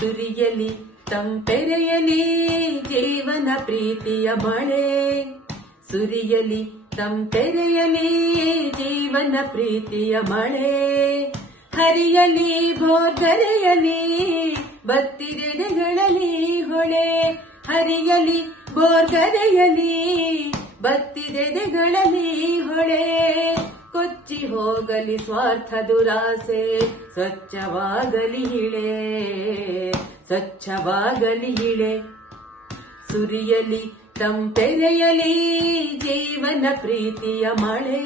ಸುರಿಯಲಿ ತಂಪೆರೆಯಲಿ ಜೀವನ ಪ್ರೀತಿಯ ಮಳೆ. ಸುರಿಯಲಿ ತಂಪೆರೆಯಲಿ ಜೀವನ ಪ್ರೀತಿಯ ಮಳೆ. ಹರಿಯಲಿ ಬೋರ್ಗರೆಯಲಿ ಬತ್ತಿದೆದೆಗಳಲ್ಲಿ ಹೊಳೆ. ಹರಿಯಲಿ ಬೋರ್ಗರೆಯಲಿ ಬತ್ತಿದೆದೆಗಳಲ್ಲಿ ಹೊಳೆ. ಕೊಚ್ಚಿ ಹೋಗಲಿ ಸ್ವಾರ್ಥ ದುರಾಸೆ, ಸ್ವಚ್ಛವಾಗಲಿ ಇಳೆ, ಸ್ವಚ್ಛವಾಗಲಿ ಇಳೆ. ಸುರಿಯಲಿ ತಂಪೆರೆಯಲಿ ಜೀವನ ಪ್ರೀತಿಯ ಮಳೆ.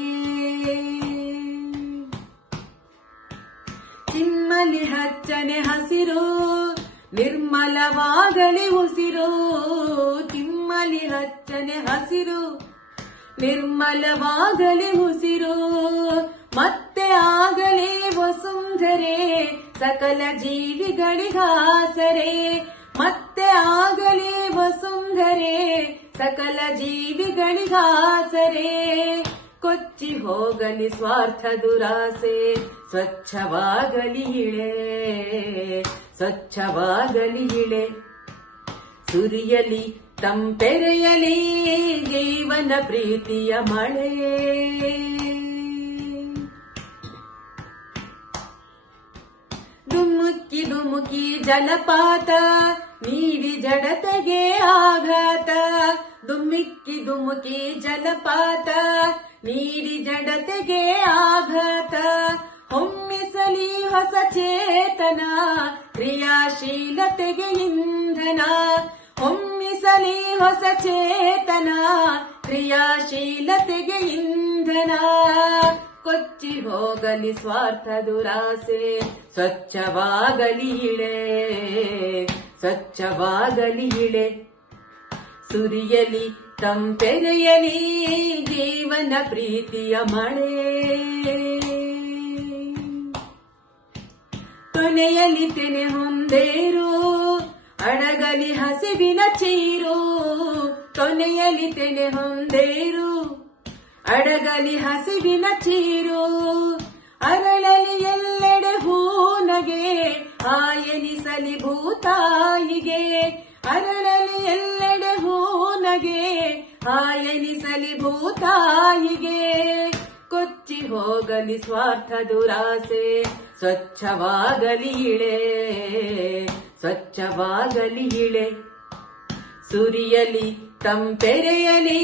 ಚಿಮ್ಮಲಿ ಹಚ್ಚನೆ ಹಸಿರು, ನಿರ್ಮಲವಾಗಲಿ ಉಸಿರು. ಚಿಮ್ಮಲಿ ಹಚ್ಚನೆ ಹಸಿರು, ನಿರ್ಮಲವಾಗಲಿ ಉಸಿರು. ಮತ್ತೆ ಆಗಲಿ ವಸುಂಧರೆ ಸಕಲ ಜೀವಿಗಳಿಗಾಸರೆ. ಮತ್ತೆ ಆಗಲಿ ವಸುಂಧರೆ ಸಕಲ ಜೀವಿಗಳಿಗಾಸರೆ. ಕೊಚ್ಚಿ ಹೋಗಲಿ ಸ್ವಾರ್ಥ ದುರಾಸೆ, ಸ್ವಚ್ಛವಾಗಲಿ ಇಳೆ, ಸ್ವಚ್ಛವಾಗಲಿ ಇಳೆ. ಸುರಿಯಲಿ ತಂಪೆರೆಯಲಿ ಜೀವನ ಪ್ರೀತಿಯ ಮಳೆ. ಧುಮುಕಿ ಧುಮುಕಿ ಜಲಪಾತ ನೀಡಿ ಜಡತೆಗೆ ಆಘಾತ. ಧುಮುಕಿ ಧುಮುಕಿ ಜಲಪಾತ ನೀಡಿ ಜಡತೆಗೆ ಆಘಾತ. ಹೊಮ್ಮಿಸಲಿ ಹೊಸ ಚೇತನ, ಕ್ರಿಯಾಶೀಲತೆಗೆ ಇಂಧನ. ಹೊಮ್ಮಿಸಲಿ ಹೊಸ ಚೇತನ, ಕ್ರಿಯಾಶೀಲತೆಗೆ ಇಂಧನ. ಕೊಚ್ಚಿ ಹೋಗಲಿ ಸ್ವಾರ್ಥ ದುರಾಸೆ, ಸ್ವಚ್ಛವಾಗಲಿ ಇಳೆ, ಸ್ವಚ್ಛವಾಗಲಿ ಇಳೆ. ಸುರಿಯಲಿ ತಂಪೆರೆಯಲಿ ಜೀವನ ಪ್ರೀತಿಯ ಮಳೆ. ಕೊನೆಯಲಿ ತೆನೆ ಹೊಂದೇರು, ಅಡಗಲಿ ಹಸಿವಿನ ಚೀರು. ಕೊನೆಯಲಿ ತೆನೆ ಹೊಂದೇರು, ಅಡಗಲಿ ಹಸಿವಿನ ಚೀರು. ಅರಳಲಿ ಎಲ್ಲೆಡೆ ಹೂನಗೆ, ಆಯನಿಸಲಿ ಭೂತಾಯಿಗೆ. ಅರಳಲಿ ಎಲ್ಲೆಡೆ ಹೂನಗೆ, ಆಯನಿಸಲಿ ಭೂತಾಯಿಗೆ. ಕೊಚ್ಚಿ ಹೋಗಲಿ ಸ್ವಾರ್ಥ ದುರಾಸೆ, ಸ್ವಚ್ಛವಾಗಲಿ ಇಳೆ, ಸ್ವಚ್ಛವಾಗಲಿ ಇಳೆ. ಸುರಿಯಲಿ ತಂಪೆರೆಯಲಿ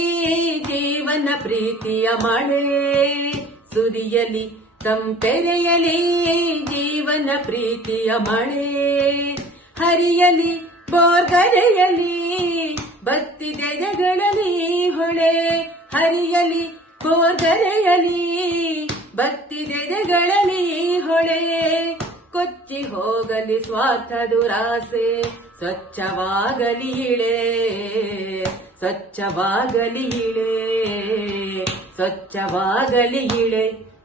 ಜೀವನ ಪ್ರೀತಿಯ ಮಳೆ. ಸುರಿಯಲಿ ತಂಪೆರೆಯಲಿ ಜೀವನ ಪ್ರೀತಿಯ ಮಳೆ. ಹರಿಯಲಿ ಬೋರ್ಗರೆಯಲಿ ಬತ್ತಿದೆದೆಗಳಲ್ಲಿ ಹೊಳೆ. ಹರಿಯಲಿ ಬೋರ್ಗರೆಯಲಿ ಬತ್ತಿದೆದೆಗಳಲ್ಲಿ ಹೊಳೆ. ಕೊಚ್ಚಿ ಹೋಗಲಿ ಸ್ವಾರ್ಥ ದುರಾಸೆ, ಸ್ವಚ್ಛವಾಗಲಿ ಇಳೆ, ಸ್ವಚ್ಛವಾಗಲಿ ಇಳೆ, ಸ್ವಚ್ಛವಾಗಲಿ ಇಳೆ.